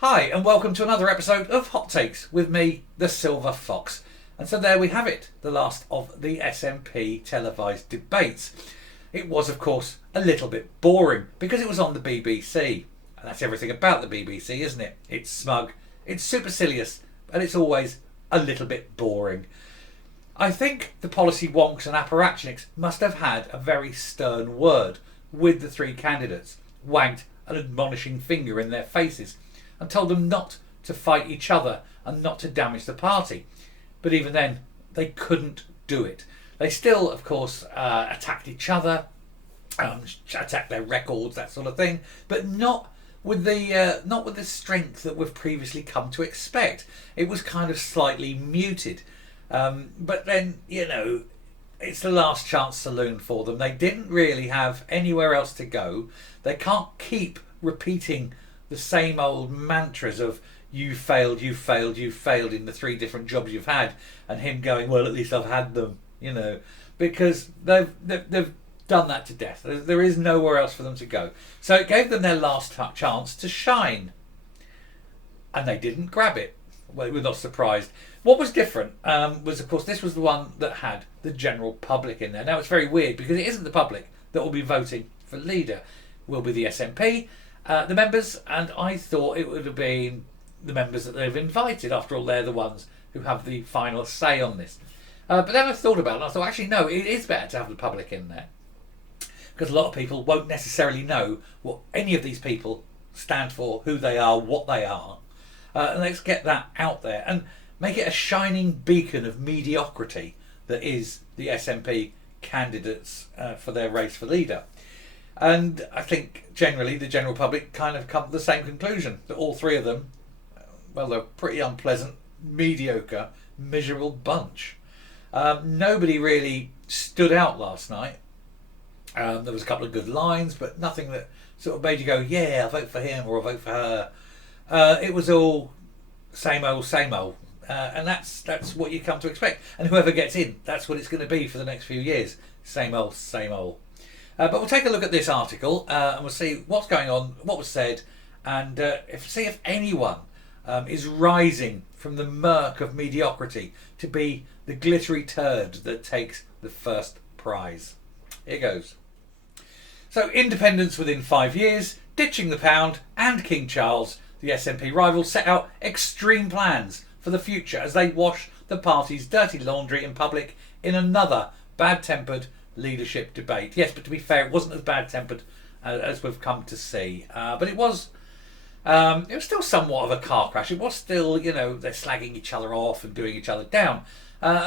Hi, and welcome to another episode of Hot Takes with me, the Silver Fox. And so there we have it, the last of the SNP televised debates. It was, of course, a little bit boring because it was on the BBC. And that's everything about the BBC, isn't it? It's smug, it's supercilious, and it's always a little bit boring. I think the policy wonks and apparatchiks must have had a very stern word with the three candidates, wagged an admonishing finger in their faces, and told them not to fight each other and not to damage the party. But even then, they couldn't do it. They still, of course, attacked each other, attacked their records, that sort of thing, but not with the strength that we've previously come to expect. It was kind of slightly muted. But then, it's the last chance saloon for them. They didn't really have anywhere else to go. They can't keep repeating the same old mantras of you failed, you failed, you failed in the three different jobs you've had, and him going, well, at least I've had them, because they've done that to death. There is nowhere else for them to go. So it gave them their last chance to shine, and they didn't grab it. Well, we're not surprised. What was different was, of course, this was the one that had the general public in there. Now, it's very weird because it isn't the public that will be voting for leader. It will be the SNP, the members, and I thought it would have been the members that they've invited. After all, they're the ones who have the final say on this. But then I thought about it, and I thought, actually, no, it is better to have the public in there, because a lot of people won't necessarily know what any of these people stand for, who they are, what they are. And let's get that out there and make it a shining beacon of mediocrity that is the SNP candidates for their race for leader. And I think generally the general public kind of come to the same conclusion, that all three of them, well, they're a pretty unpleasant, mediocre, miserable bunch. Nobody really stood out last night. There was a couple of good lines, but nothing that sort of made you go, yeah, I'll vote for him or I'll vote for her. It was all same old, and that's what you come to expect. And whoever gets in, that's what it's going to be for the next few years. Same old, same old. But we'll take a look at this article and we'll see what's going on, what was said, and see if anyone is rising from the murk of mediocrity to be the glittery turd that takes the first prize. Here goes. So, independence within 5 years, ditching the pound and King Charles. The SNP rivals set out extreme plans for the future as they wash the party's dirty laundry in public in another bad-tempered leadership debate. Yes, but to be fair, it wasn't as bad-tempered as we've come to see. But it was still somewhat of a car crash. It was still, they're slagging each other off and doing each other down,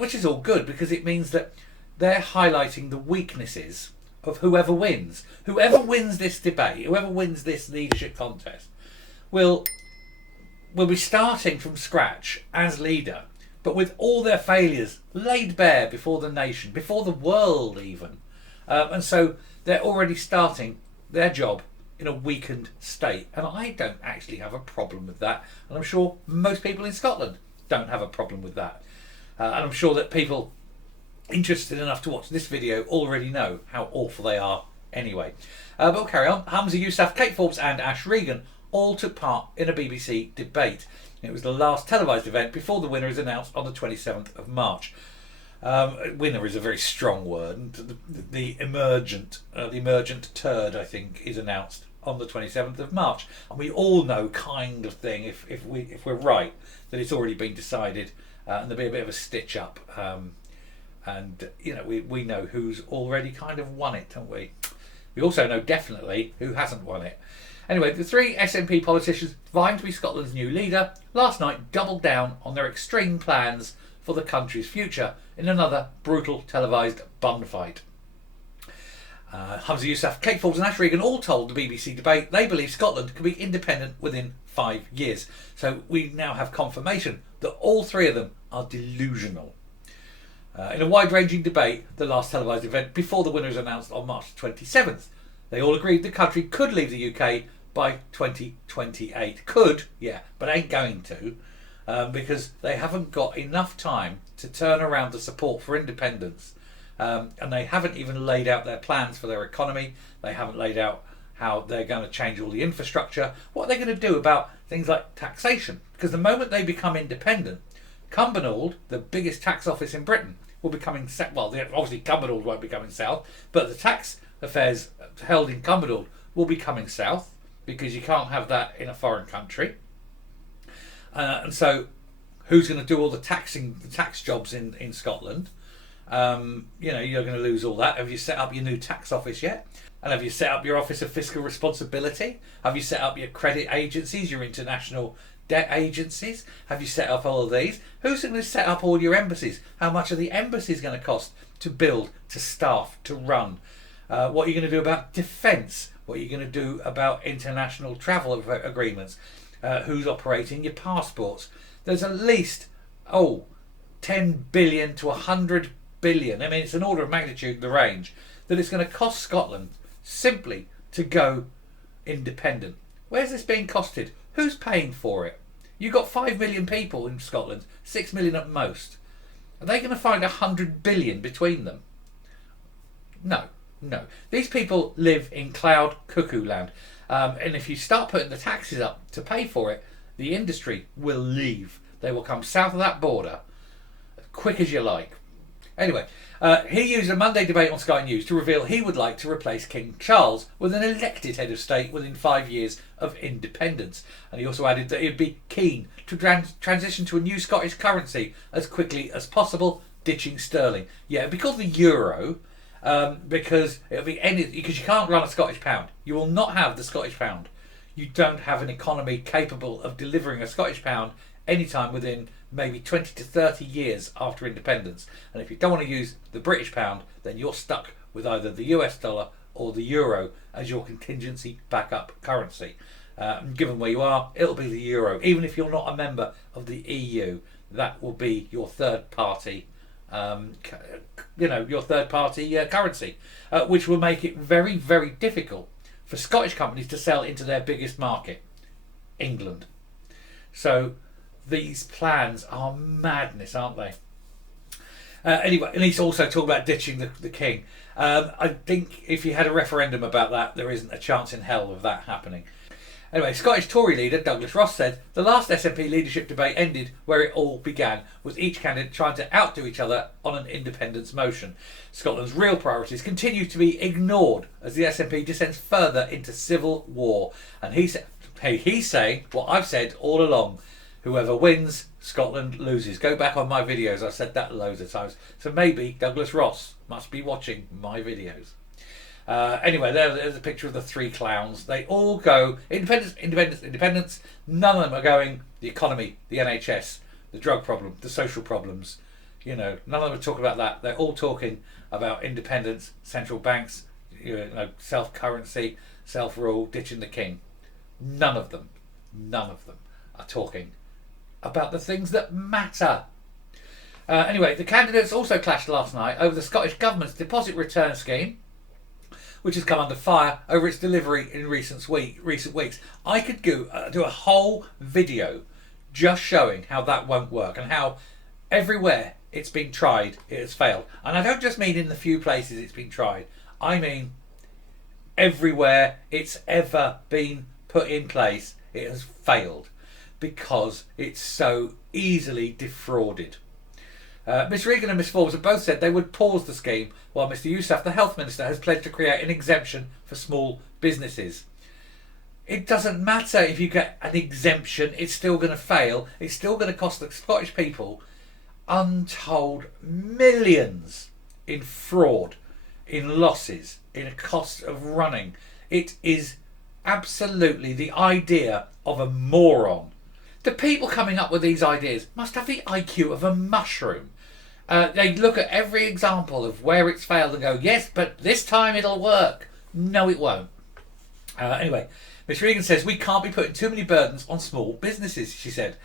which is all good because it means that they're highlighting the weaknesses of whoever wins. Whoever wins this debate, whoever wins this leadership contest, will be starting from scratch as leader, but with all their failures laid bare before the nation, before the world even. And so they're already starting their job in a weakened state. And I don't actually have a problem with that. And I'm sure most people in Scotland don't have a problem with that. And I'm sure that people interested enough to watch this video already know how awful they are anyway. But we'll carry on. Hamza Yousaf, Kate Forbes and Ash Regan all took part in a BBC debate. It was the last televised event before the winner is announced on the 27th of March. Winner is a very strong word. And the emergent turd, I think, is announced on the 27th of March. And we all know, kind of thing, if we're right, that it's already been decided, and there'll be a bit of a stitch up. And we know who's already kind of won it, don't we? We also know definitely who hasn't won it. Anyway, the three SNP politicians vying to be Scotland's new leader last night doubled down on their extreme plans for the country's future in another brutal televised bun fight. Hamza Yousaf, Kate Forbes and Ash Regan all told the BBC debate they believe Scotland could be independent within 5 years. So we now have confirmation that all three of them are delusional. In a wide-ranging debate, the last televised event before the winner is announced on March 27th, they all agreed the country could leave the UK by 2028. Could, yeah, but ain't going to, because they haven't got enough time to turn around the support for independence, and they haven't even laid out their plans for their economy. They haven't laid out how they're going to change all the infrastructure, what they're going to do about things like taxation. Because the moment they become independent, Cumbernauld, the biggest tax office in Britain, will be coming south. Well, obviously Cumbernauld won't be coming south, but the tax affairs held in Cumbernauld will be coming south, because you can't have that in a foreign country. And so who's going to do all the tax jobs in Scotland? You're going to lose all that. Have you set up your new tax office yet? And have you set up your Office of Fiscal Responsibility? Have you set up your credit agencies, your international debt agencies? Have you set up all of these? Who's going to set up all your embassies? How much are the embassies going to cost to build, to staff, to run? What are you going to do about defence? What are you going to do about international travel agreements? Who's operating your passports? There's at least 10 billion to 100 billion. I mean, it's an order of magnitude, the range, that it's going to cost Scotland simply to go independent. Where's this being costed? Who's paying for it? You've got 5 million people in Scotland, 6 million at most. Are they going to find 100 billion between them? No. These people live in cloud cuckoo land. And if you start putting the taxes up to pay for it, the industry will leave. They will come south of that border as quick as you like. Anyway, he used a Monday debate on Sky News to reveal he would like to replace King Charles with an elected head of state within 5 years of independence. And he also added that he'd be keen to transition to a new Scottish currency as quickly as possible, ditching sterling. Yeah, it'd be called the euro, because because you can't run a Scottish pound. You will not have the Scottish pound. You don't have an economy capable of delivering a Scottish pound anytime within maybe 20 to 30 years after independence. And if you don't want to use the British pound, then you're stuck with either the US dollar or the euro as your contingency backup currency. Given where you are, it'll be the euro. Even if you're not a member of the EU, that will be your third party currency, which will make it very, very difficult for Scottish companies to sell into their biggest market, England. So these plans are madness, aren't they? Anyway, and he's also talking about ditching the king. I think if you had a referendum about that, there isn't a chance in hell of that happening. Anyway, Scottish Tory leader Douglas Ross said the last SNP leadership debate ended where it all began, with each candidate trying to outdo each other on an independence motion. Scotland's real priorities continue to be ignored as the SNP descends further into civil war. And he's saying what I've said all along: whoever wins, Scotland loses. Go back on my videos, I've said that loads of times. So maybe Douglas Ross must be watching my videos. Anyway, there's a picture of the three clowns. They all go independence, independence, independence. None of them are going the economy, the NHS, the drug problem, the social problems. None of them are talking about that. They're all talking about independence, central banks, self-currency, self-rule, ditching the king. None of them are talking about the things that matter. Anyway, the candidates also clashed last night over the Scottish Government's deposit return scheme, which has come under fire over its delivery in recent weeks. I could do a whole video just showing how that won't work and how everywhere it's been tried, it has failed. And I don't just mean in the few places it's been tried. I mean everywhere it's ever been put in place, it has failed because it's so easily defrauded. Ms Regan and Ms Forbes have both said they would pause the scheme, while Mr Yousaf, the Health Minister, has pledged to create an exemption for small businesses. It doesn't matter if you get an exemption, it's still going to fail. It's still going to cost the Scottish people untold millions in fraud, in losses, in a cost of running. It is absolutely the idea of a moron. The people coming up with these ideas must have the IQ of a mushroom. They look at every example of where it's failed and go, yes, but this time it'll work. No, it won't. Anyway, Ms Regan says we can't be putting too many burdens on small businesses, she said.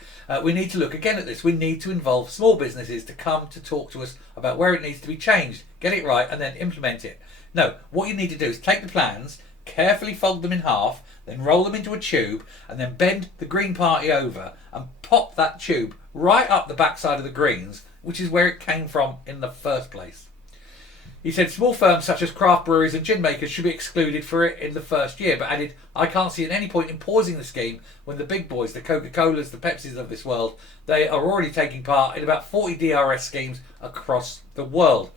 We need to look again at this. We need to involve small businesses to come to talk to us about where it needs to be changed, get it right, and then implement it. No, what you need to do is take the plans, carefully fold them in half, then roll them into a tube, and then bend the Green Party over and pop that tube right up the backside of the Greens, which is where it came from in the first place. He said small firms such as craft breweries and gin makers should be excluded for it in the first year, but added, I can't see any point in pausing the scheme when the big boys, the Coca-Colas, the Pepsis of this world, they are already taking part in about 40 DRS schemes across the world.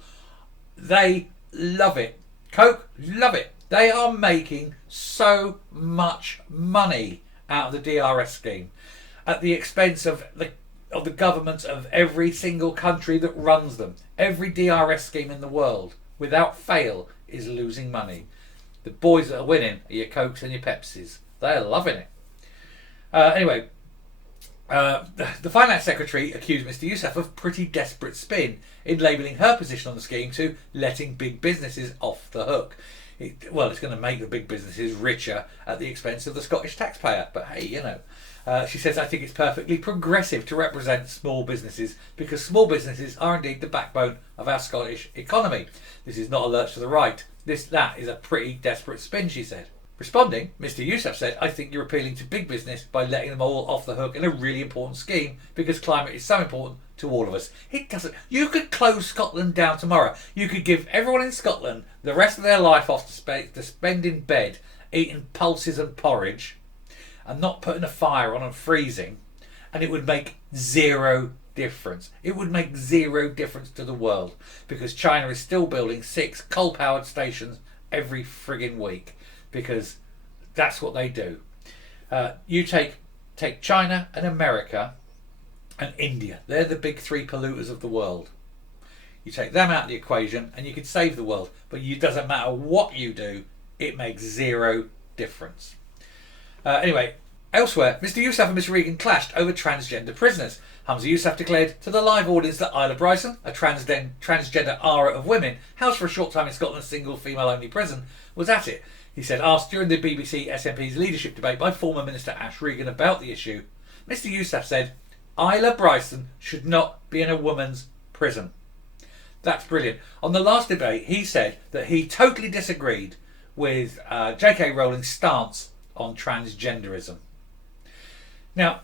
They love it. Coke, love it. They are making so much money out of the DRS scheme at the expense of the governments of every single country that runs them. Every DRS scheme in the world, without fail, is losing money. The boys that are winning are your Cokes and your Pepsis. They're loving it. Anyway, the Finance Secretary accused Mr Youssef of pretty desperate spin in labelling her position on the scheme to letting big businesses off the hook. It's going to make the big businesses richer at the expense of the Scottish taxpayer. But hey, you know. She says, I think it's perfectly progressive to represent small businesses because small businesses are indeed the backbone of our Scottish economy. This is not a lurch to the right. That is a pretty desperate spin, she said. Responding, Mr Youssef said, I think you're appealing to big business by letting them all off the hook in a really important scheme because climate is so important to all of us. It doesn't. You could close Scotland down tomorrow. You could give everyone in Scotland the rest of their life off to spend in bed eating pulses and porridge and not putting a fire on and freezing, and it would make zero difference. It would make zero difference to the world because China is still building 6 coal-powered stations every friggin' week because that's what they do. You take China and America and India. They're the big 3 polluters of the world. You take them out of the equation and you can save the world, but it doesn't matter what you do, it makes zero difference. Anyway, elsewhere, Mr Youssef and Miss Regan clashed over transgender prisoners. Hamza Youssef declared to the live audience that Isla Bryson, a transgender Ara of women, housed for a short time in Scotland's single female-only prison, was at it. He said, asked during the BBC SNP's leadership debate by former Minister Ash Regan about the issue, Mr Youssef said, Isla Bryson should not be in a woman's prison. That's brilliant. On the last debate, he said that he totally disagreed with J.K. Rowling's stance on transgenderism. Now,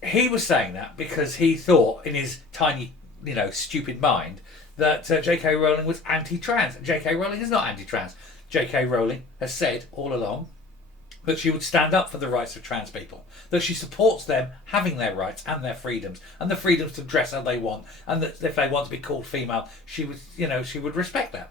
he was saying that because he thought in his tiny, stupid mind that J.K. Rowling was anti-trans. J.K. Rowling is not anti-trans. J.K. Rowling has said all along that she would stand up for the rights of trans people, that she supports them having their rights and their freedoms, and the freedoms to dress how they want, and that if they want to be called female, she would respect that.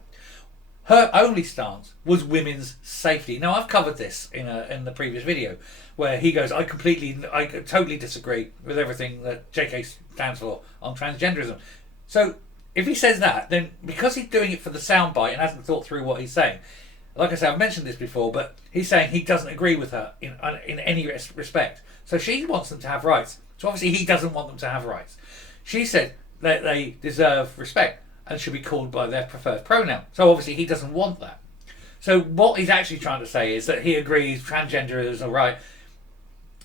Her only stance was women's safety. Now, I've covered this in the previous video, where he goes, I totally disagree with everything that JK stands for on transgenderism. So, if he says that, then because he's doing it for the soundbite and hasn't thought through what he's saying, like I said, I've mentioned this before, but he's saying he doesn't agree with her in any respect. So she wants them to have rights. So obviously he doesn't want them to have rights. She said that they deserve respect and should be called by their preferred pronoun. So obviously he doesn't want that. So what he's actually trying to say is that he agrees transgender is all right,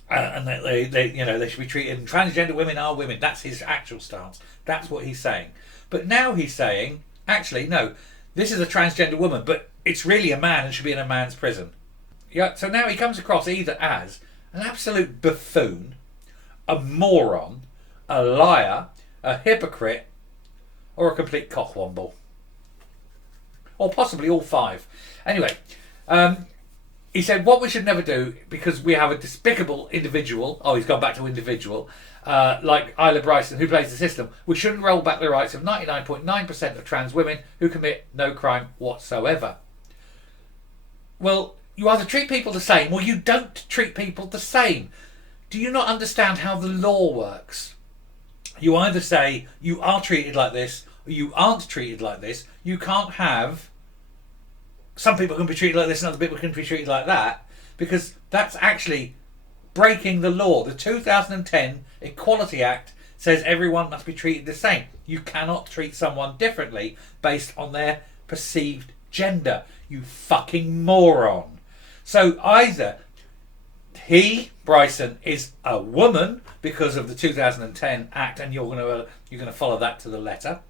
and that they should be treated. And transgender women are women. That's his actual stance. That's what he's saying. But now he's saying, actually, no, this is a transgender woman, but it's really a man and should be in a man's prison. Yeah. So now he comes across either as an absolute buffoon, a moron, a liar, a hypocrite, or a complete cockwomble. Or possibly all 5. Anyway, he said what we should never do, because we have a despicable individual, he's gone back to individual, like Isla Bryson, who plays the system, we shouldn't roll back the rights of 99.9% of trans women who commit no crime whatsoever. Well, you either treat people the same or you don't treat people the same. Do you not understand how the law works? You either say you are treated like this or you aren't treated like this. You can't have some people can be treated like this and other people can be treated like that, because that's actually breaking the law. The 2010 Equality Act says everyone must be treated the same. You cannot treat someone differently based on their perceived gender. You fucking moron. So either Bryson, is a woman because of the 2010 Act, and you're going to follow that to the letter,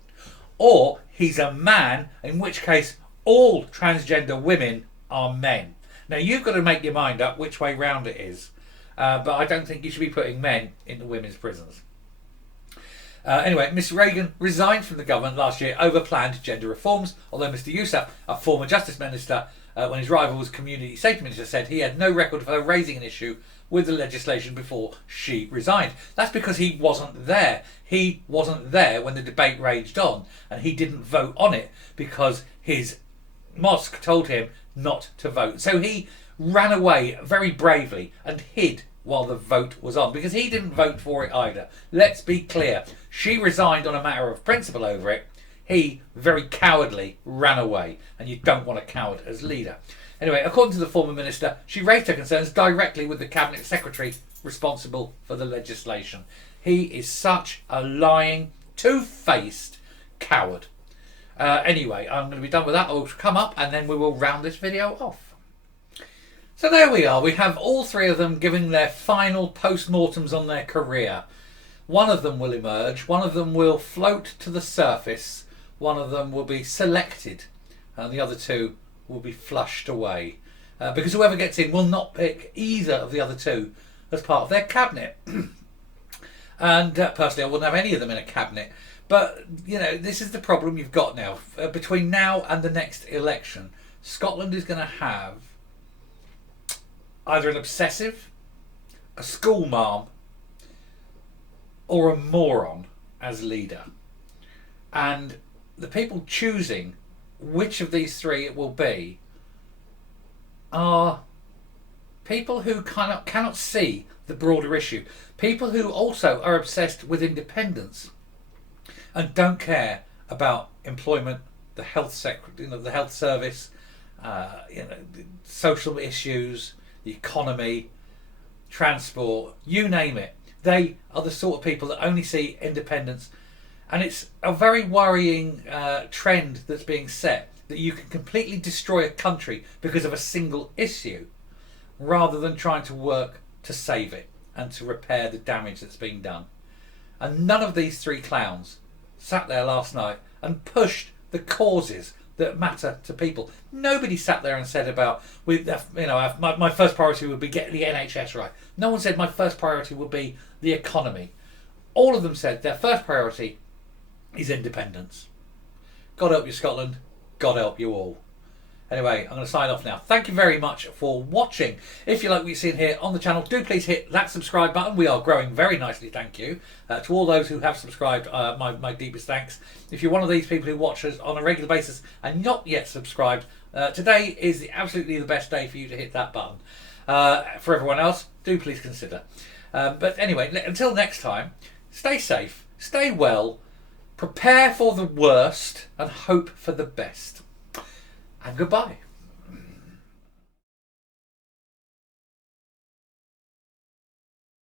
or he's a man, in which case all transgender women are men. Now you've got to make your mind up which way round it is, but I don't think you should be putting men into women's prisons. Anyway, Miss Reagan resigned from the government last year over planned gender reforms, although Mr Yousaf, a former Justice Minister, when his rival was Community Safety Minister, said he had no record of her raising an issue with the legislation before she resigned. That's because he wasn't there. He wasn't there when the debate raged on, and he didn't vote on it because his mosque told him not to vote. So he ran away very bravely and hid while the vote was on, because he didn't vote for it either. Let's be clear. She resigned on a matter of principle over it. He very cowardly ran away, and you don't want a coward as leader. Anyway, according to the former minister, she raised her concerns directly with the cabinet secretary responsible for the legislation. He is such a lying, two-faced coward. Anyway, I'm going to be done with that. I'll come up and then we will round this video off. So there we are. We have all three of them giving their final post-mortems on their career. One of them will emerge. One of them will float to the surface. One of them will be selected. And the other two will be flushed away. Because whoever gets in will not pick either of the other two as part of their cabinet. And personally, I wouldn't have any of them in a cabinet. But, you know, this is the problem you've got now. Between now and the next election, Scotland is going to have either an obsessive, a school marm, or a moron as leader. And the people choosing which of these three it will be are people who cannot see the broader issue. People who also are obsessed with independence and don't care about employment, the health the health service, social issues, the economy, transport, you name it. They are the sort of people that only see independence. And it's a very worrying trend that's being set, that you can completely destroy a country because of a single issue rather than trying to work to save it and to repair the damage that's been done. And none of these three clowns sat there last night and pushed the causes that matter to people. Nobody sat there and said about, my first priority would be getting the NHS right. No one said my first priority would be the economy. All of them said their first priority is independence. God help you, Scotland. God help you all. Anyway, I'm going to sign off now. Thank you very much for watching. If you like what you've seen here on the channel, do please hit that subscribe button. We are growing very nicely, thank you. To all those who have subscribed, my deepest thanks. If you're one of these people who watch us on a regular basis and not yet subscribed, today is absolutely the best day for you to hit that button. For everyone else, do please consider. But anyway, until next time, stay safe, stay well, prepare for the worst and hope for the best. And goodbye.